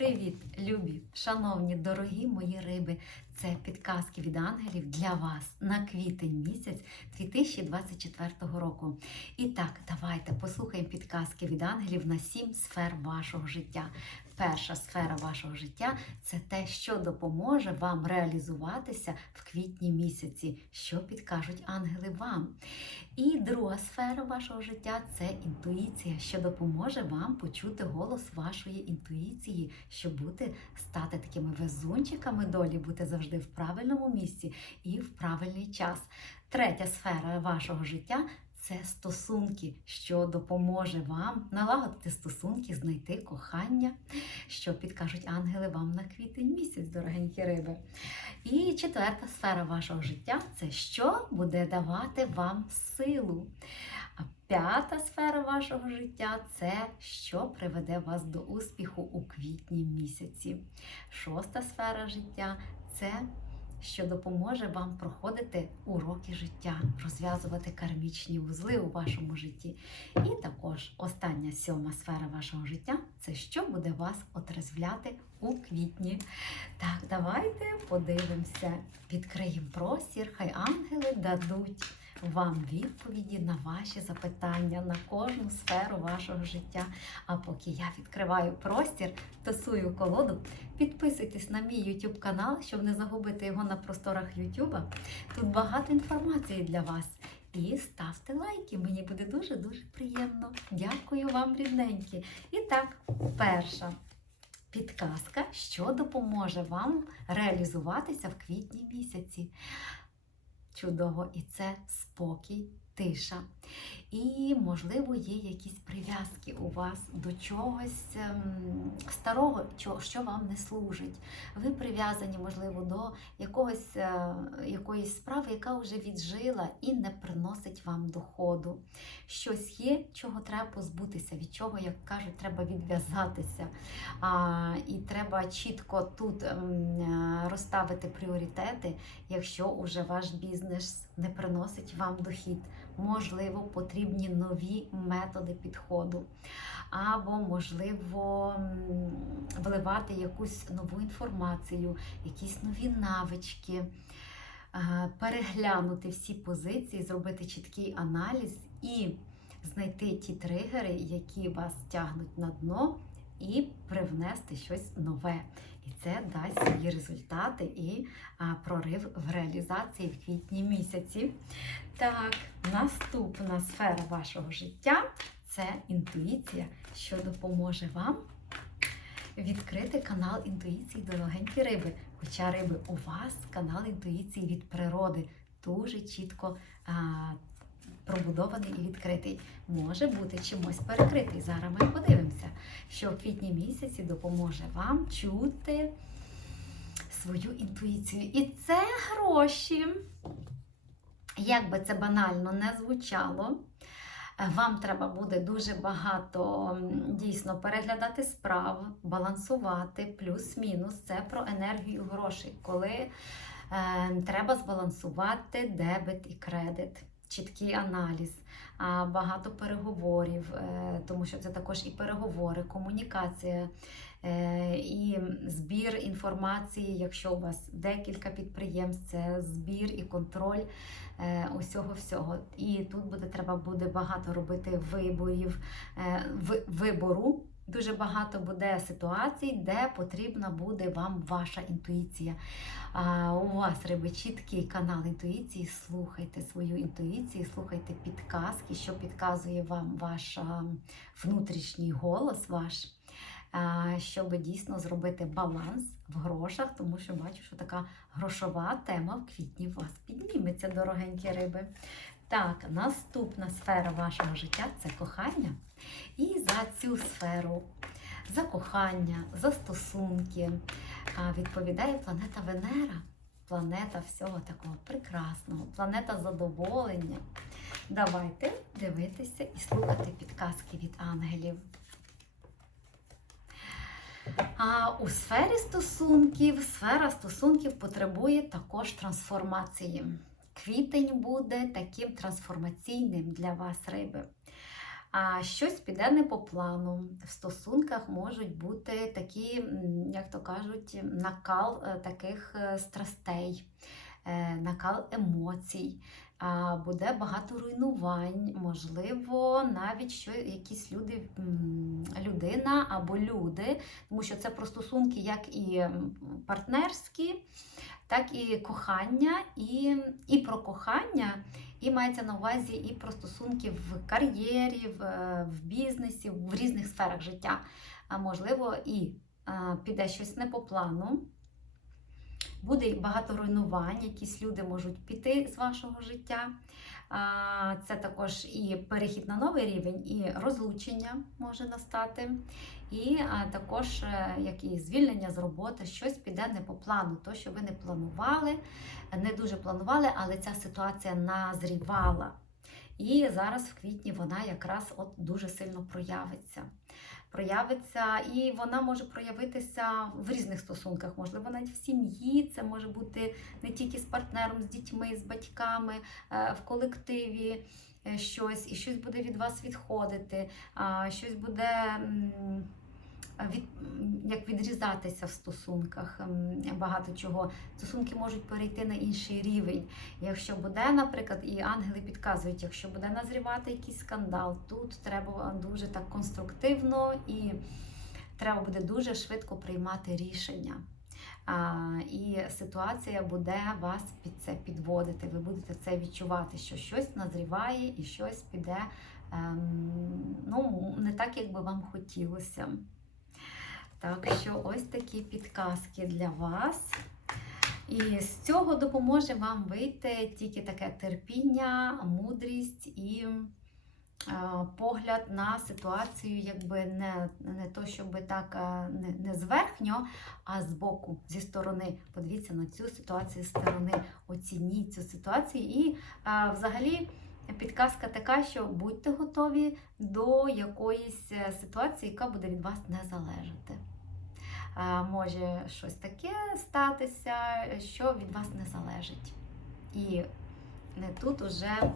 Привіт, любі, шановні, дорогі мої риби! Це підказки від ангелів для вас на квітень місяць 2024 року. І так, давайте послухаємо підказки від ангелів на сім сфер вашого життя. Перша сфера вашого життя це те, що допоможе вам реалізуватися в квітні місяці, що підкажуть ангели вам. І друга сфера вашого життя це інтуїція, що допоможе вам почути голос вашої інтуїції, щоб стати такими везунчиками долі, бути завжди в правильному місці і в правильний час. Третя сфера вашого життя. Це стосунки, що допоможе вам налагодити стосунки, знайти кохання, що підкажуть ангели вам на квітень місяць, дорогенькі риби. І четверта сфера вашого життя це що буде давати вам силу. П'ята сфера вашого життя це що приведе вас до успіху у квітні місяці. Шоста сфера життя це що допоможе вам проходити уроки життя, розв'язувати кармічні вузли у вашому житті. І також остання сьома сфера вашого життя це що буде вас отрезвляти у квітні. Так, давайте подивимося, відкриємо простір, хай ангели дадуть вам відповіді на ваші запитання, на кожну сферу вашого життя. А поки я відкриваю простір, тасую колоду, підписуйтесь на мій YouTube канал, щоб не загубити його на просторах YouTube. Тут багато інформації для вас. І ставте лайки, мені буде дуже-дуже приємно. Дякую вам, рідненькі. І так, перша підказка, що допоможе вам реалізуватися в квітні місяці. Чудово, і це спокій, тиша. І, можливо, є якісь прив'язки у вас до чогось ем, старого, що, вам не служить. Ви прив'язані, можливо, до якогось, е, якоїсь справи, яка вже віджила і не приносить вам доходу. Щось є, чого треба позбутися, від чого, як кажуть, треба відв'язатися. І треба чітко тут ем, е, розставити пріоритети, якщо уже ваш бізнес не приносить вам дохід. Можливо, потрібні нові методи підходу, або, можливо, вливати якусь нову інформацію, якісь нові навички, е, переглянути всі позиції, зробити чіткий аналіз і знайти ті тригери, які вас тягнуть на дно, і привнести щось нове. І це дасть свої результати і а, прорив в реалізації в квітні місяці. Так, наступна сфера вашого життя це інтуїція, що допоможе вам відкрити канал інтуїції дорогенькі риби. Хоча риби у вас канал інтуїції від природи дуже чітко а, пробудований і відкритий. Може бути чимось перекритий. Зараз ми подивимося, що в квітні місяці допоможе вам чути свою інтуїцію. І це гроші. Як би це банально не звучало, вам треба буде дуже багато дійсно переглядати справ, балансувати, плюс-мінус. Це про енергію грошей, коли е, треба збалансувати дебет і кредит. Чіткий аналіз, багато переговорів, е, тому що це також і переговори, комунікація, е, і збір інформації, якщо у вас декілька підприємств, це збір і контроль е, усього всього. І тут буде треба буде багато робити виборів, вибору. Дуже багато буде ситуацій, де потрібна буде вам ваша інтуїція. А, у вас риби чіткий канал інтуїції. Слухайте свою інтуїцію, слухайте підказки, що підказує вам ваш внутрішній голос ваш. Щоб дійсно зробити баланс в грошах, тому що бачу, що така грошова тема в квітні вас підніметься, дорогенькі риби. Так, наступна сфера вашого життя це кохання. І за цю сферу, за кохання, за стосунки відповідає планета Венера, планета всього такого прекрасного, планета задоволення. Давайте дивитися і слухати підказки від ангелів. А у сфері стосунків, сфера стосунків потребує також трансформації. Квітень буде таким трансформаційним для вас риби. А щось піде не по плану. В стосунках можуть бути такі, як то кажуть, накал е, таких е, страстей, е, накал емоцій. А, Буде багато руйнувань, можливо, навіть що якісь люди, людина або люди, тому що це про стосунки як і партнерські, так і кохання, і, і про кохання, і мається на увазі і про стосунки в кар'єрі, в, е, в бізнесі, в різних сферах життя. А можливо, і е, піде щось не по плану. Буде багато руйнувань, якісь люди можуть піти з вашого життя. Це також і перехід на новий рівень, і розлучення може настати. І також е, як і звільнення з роботи, щось піде не по плану. То, що ви не планували, не дуже планували, але ця ситуація назрівала. І зараз в квітні вона якраз от дуже сильно проявиться. Проявиться, і вона може проявитися в різних стосунках, можливо, навіть в сім'ї. Це може бути не тільки з партнером, з дітьми, з батьками, е, в колективі е, щось, і щось буде від вас відходити, щось буде від, як відрізатися в стосунках. Багато чого. Стосунки можуть перейти на інший рівень. Якщо буде, наприклад, і ангели підказують, якщо буде назрівати якийсь скандал, тут треба дуже так конструктивно і треба буде дуже швидко приймати рішення. А, і ситуація буде вас під це підводити. Ви будете це відчувати, що щось назріває і щось піде ем, ну, не так, як би вам хотілося. Так що ось такі підказки для вас. І з цього допоможе вам вийти тільки таке терпіння, мудрість і погляд на ситуацію, якби не, не то, щоб так не, не зверхньо, а збоку, зі сторони. Подивіться на цю ситуацію з сторони, оцініть цю ситуацію. І е, взагалі підказка така, що будьте готові до якоїсь е, ситуації, яка буде від вас не залежати. Е, Може щось таке статися, що від вас не залежить. І тут уже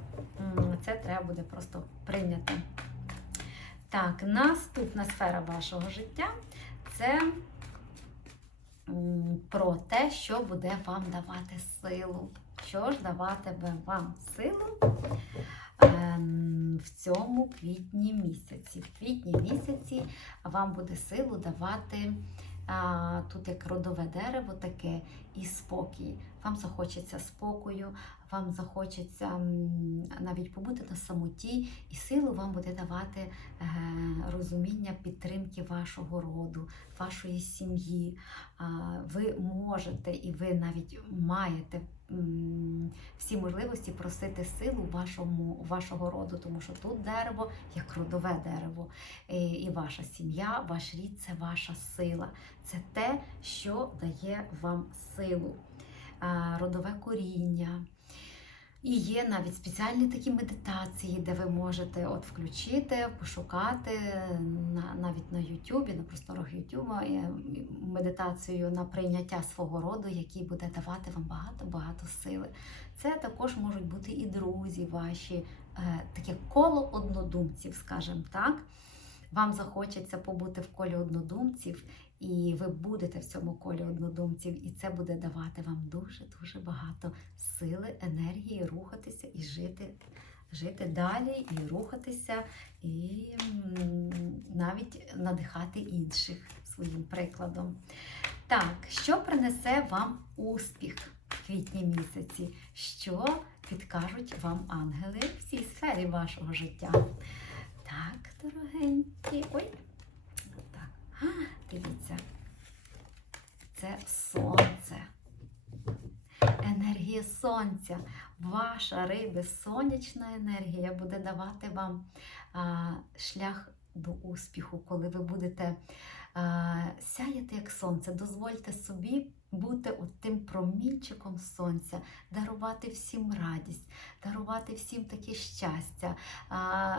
це треба буде просто прийняти. Так, наступна сфера вашого життя це про те, що буде вам давати силу. Що ж даватиме вам силу ем, в цьому квітні місяці? В квітні місяці вам буде силу давати тут як родове дерево таке і спокій. Вам захочеться спокою, вам захочеться навіть побути на самоті, і силу вам буде давати е, розуміння підтримки вашого роду, вашої сім'ї. Ви можете і ви навіть маєте всі можливості просити силу вашому, вашого роду, тому що тут дерево як родове дерево. І, і ваша сім'я, ваш рід це ваша сила. Це те, що дає вам силу, родове коріння. І є навіть спеціальні такі медитації, де ви можете от включити, пошукати на, навіть на Ютубі, на просторах Ютуба е, медитацію на прийняття свого роду, який буде давати вам багато-багато сили. Це також можуть бути і друзі ваші, е, таке коло однодумців, скажімо так. Вам захочеться побути в колі однодумців, і ви будете в цьому колі однодумців, і це буде давати вам дуже-дуже багато сили, енергії рухатися і жити, жити далі, і рухатися, і навіть надихати інших своїм прикладом. Так, що принесе вам успіх в квітні місяці? Що підкажуть вам ангели в цій сфері вашого життя? Так, дорогенькі. Ой. Дивіться. Це сонце. Енергія сонця. Ваша риби, сонячна енергія буде давати вам а, шлях до успіху, коли ви будете а, сяяти як сонце. Дозвольте собі бути от тим промінчиком сонця, дарувати всім радість, дарувати всім таке щастя,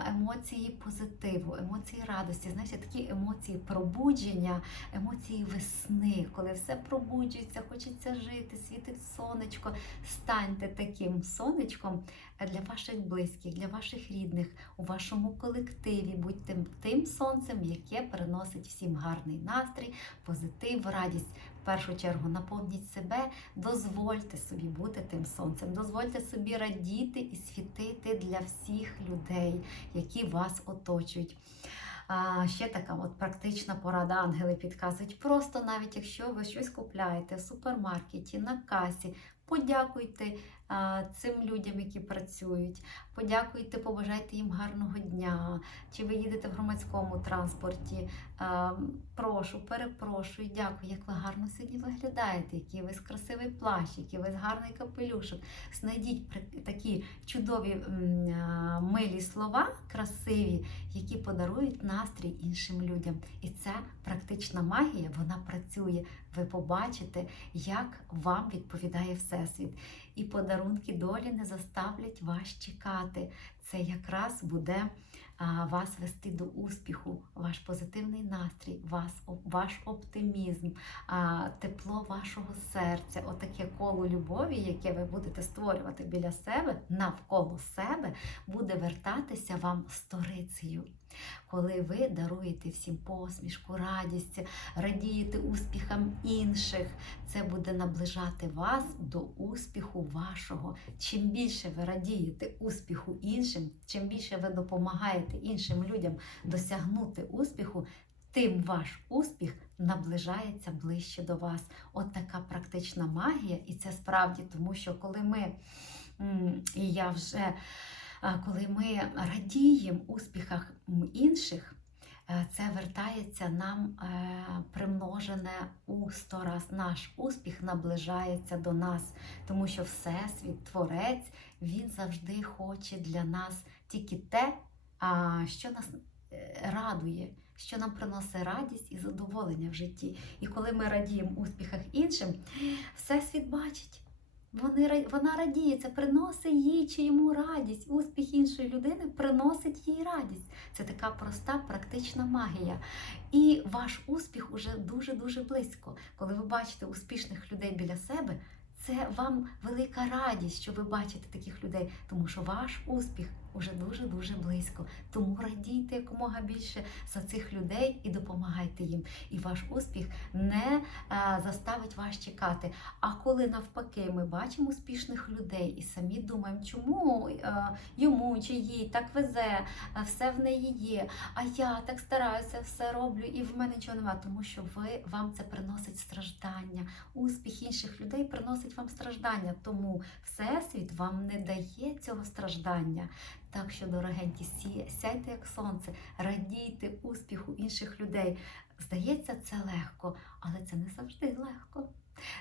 емоції позитиву, емоції радості. Знаєте, такі емоції пробудження, емоції весни, коли все пробуджується, хочеться жити, світить сонечко. Станьте таким сонечком для ваших близьких, для ваших рідних, у вашому колективі. Будьте тим сонцем, яке приносить всім гарний настрій, позитив, радість. Першу чергу наповніть себе, дозвольте собі бути тим сонцем, дозвольте собі радіти і світити для всіх людей, які вас оточують. А, ще така от практична порада ангели підказують. Просто навіть якщо ви щось купляєте в супермаркеті, на касі, подякуйте цим людям, які працюють. Подякуйте, побажайте їм гарного дня. Чи ви їдете в громадському транспорті? Прошу, перепрошую, дякую, як ви гарно сьогодні виглядаєте, який ви красивий плащ, який ви гарний капелюшок. Знайдіть такі чудові милі слова, красиві, які подарують настрій іншим людям. І ця практична магія вона працює. Ви побачите, як вам відповідає Всесвіт. І подарунки долі не заставлять вас чекати. Це якраз буде вас вести до успіху, ваш позитивний настрій, вас, ваш оптимізм, тепло вашого серця, отаке коло любові, яке ви будете створювати біля себе, навколо себе, буде вертатися вам сторицею. Коли ви даруєте всім посмішку, радість, радієте успіхам інших, це буде наближати вас до успіху вашого. Чим більше ви радієте успіху іншим, чим більше ви допомагаєте іншим людям досягнути успіху, тим ваш успіх наближається ближче до вас. От така практична магія, і це справді, тому що коли ми, і я вже коли ми радіємо успіхах інших, е, це вертається нам е, примножене у сто раз. Наш успіх наближається до нас, тому що Всесвіт, Творець, він завжди хоче для нас тільки те, що нас е, радує. Що нам приносить радість і задоволення в житті. І коли ми радіємо успіхах іншим, Всесвіт бачить. Вони, вона радіє, це приносить їй чи йому радість. Успіх іншої людини приносить їй радість. Це така проста, практична магія. І ваш успіх уже дуже-дуже близько. Коли ви бачите успішних людей біля себе, це вам велика радість, що ви бачите таких людей, тому що ваш успіх уже дуже-дуже близько. Тому радійте якомога більше за цих людей і допомагайте їм. І ваш успіх не е, заставить вас чекати. А коли навпаки ми бачимо успішних людей і самі думаємо, чому е, йому чи їй так везе, е, все в неї є, а я так стараюся, все роблю, і в мене нічого немає, тому що ви вам це приносить страждання. Успіх інших людей приносить вам страждання, тому всесвіт вам не дає цього страждання. Так що, дорогенькі, сяйте як сонце, радійте успіху інших людей. Здається, це легко, але це не завжди легко.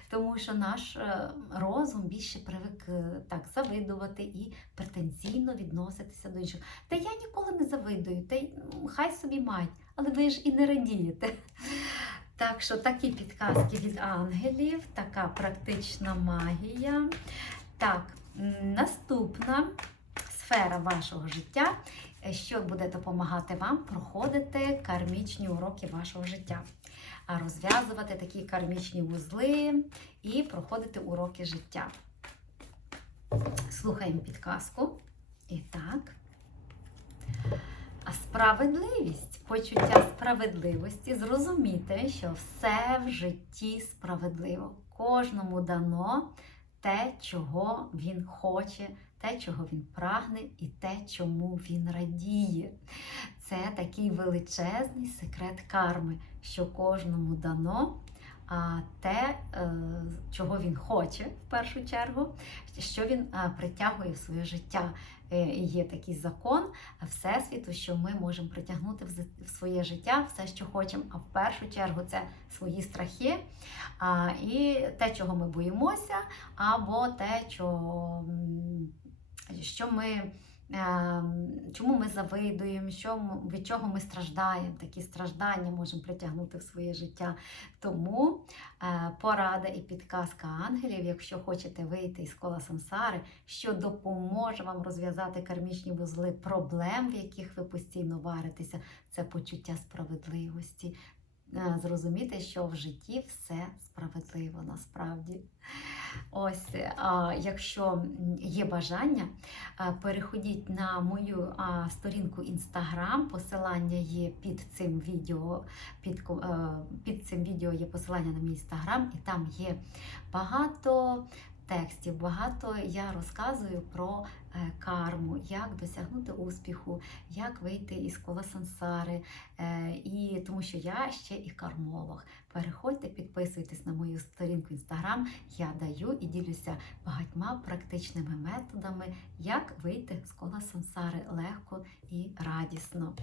Тому що наш е, розум більше привик е, так завидувати і претензійно відноситися до інших. Та я ніколи не завидую, та й хай собі мають, але ви ж і не радієте. Так що такі підказки від ангелів, така практична магія. Так, наступна сфера вашого життя, е, що буде допомагати вам проходити кармічні уроки вашого життя, а розв'язувати такі кармічні вузли і проходити уроки життя. Слухаємо підказку. І так. А справедливість, почуття справедливості, зрозуміти, що все в житті справедливо. Кожному дано те, чого він хоче, те, чого він прагне, і те, чому він радіє. Це такий величезний секрет карми, що кожному дано а, те, е, чого він хоче в першу чергу, що він е, притягує в своє життя. Е, Є такий закон Всесвіту, що ми можемо притягнути в своє життя все, що хочемо. А в першу чергу це свої страхи і те, чого ми боїмося, або те, м, що ми ем, чому ми завидуємо, що від чого ми страждаємо. Такі страждання можемо притягнути в своє життя. Тому е, порада і підказка ангелів, якщо хочете вийти із кола сансари, що допоможе вам розв'язати кармічні вузли проблем, в яких ви постійно варитеся, це почуття справедливості. Е, Зрозуміти, що в житті все справедливо насправді. Ось, якщо є бажання, переходіть на мою сторінку Instagram. Посилання є під цим відео. Під, е, під цим відео є посилання на мій інстаграм, і там є багато текстів, багато я розказую про е, карму, як досягнути успіху, як вийти із кола сансари. Е, І тому що я ще і кармолог. Переходьте, підписуйтесь на мою сторінку Instagram. Я даю і ділюся багатьма практичними методами, як вийти з кола сансари легко і радісно.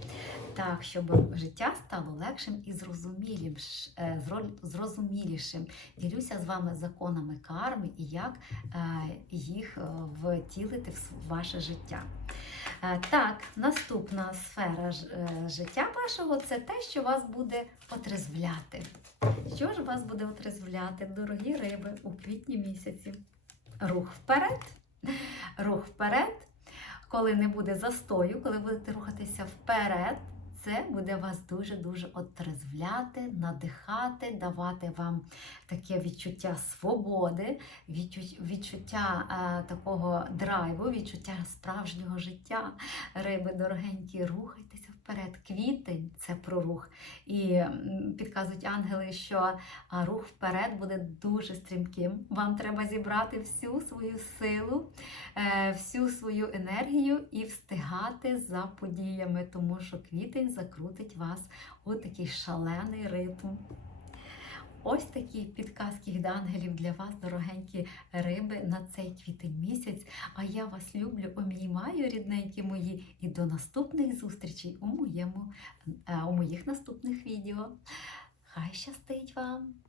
Так, щоб життя стало легшим і зрозумілим, зрозумілішим. Ділюся з вами законами карми і як е, їх е, втілити в ваше життя. Е, Так, наступна сфера е, життя вашого це те, що вас буде отрезвляти. Що ж вас буде отрезвляти, дорогі риби, у квітні місяці? Рух вперед. Рух вперед. Коли не буде застою, коли будете рухатися вперед, це буде вас дуже-дуже отрезвляти, надихати, давати вам таке відчуття свободи, відчуття е, такого драйву, відчуття справжнього життя. Риби дорогенькі, рухайтеся вперед. Квітень це про рух. І підказують ангели, що рух вперед буде дуже стрімким. Вам треба зібрати всю свою силу, е, всю свою енергію і встигати за подіями, тому що квітень закрутить вас у такий шалений ритм. Ось такі підказки від ангелів для вас, дорогенькі риби, на цей квітень місяць. А я вас люблю, обіймаю, рідненькі мої, і до наступних зустрічей у моєму, е, у моїх наступних відео. Хай щастить вам!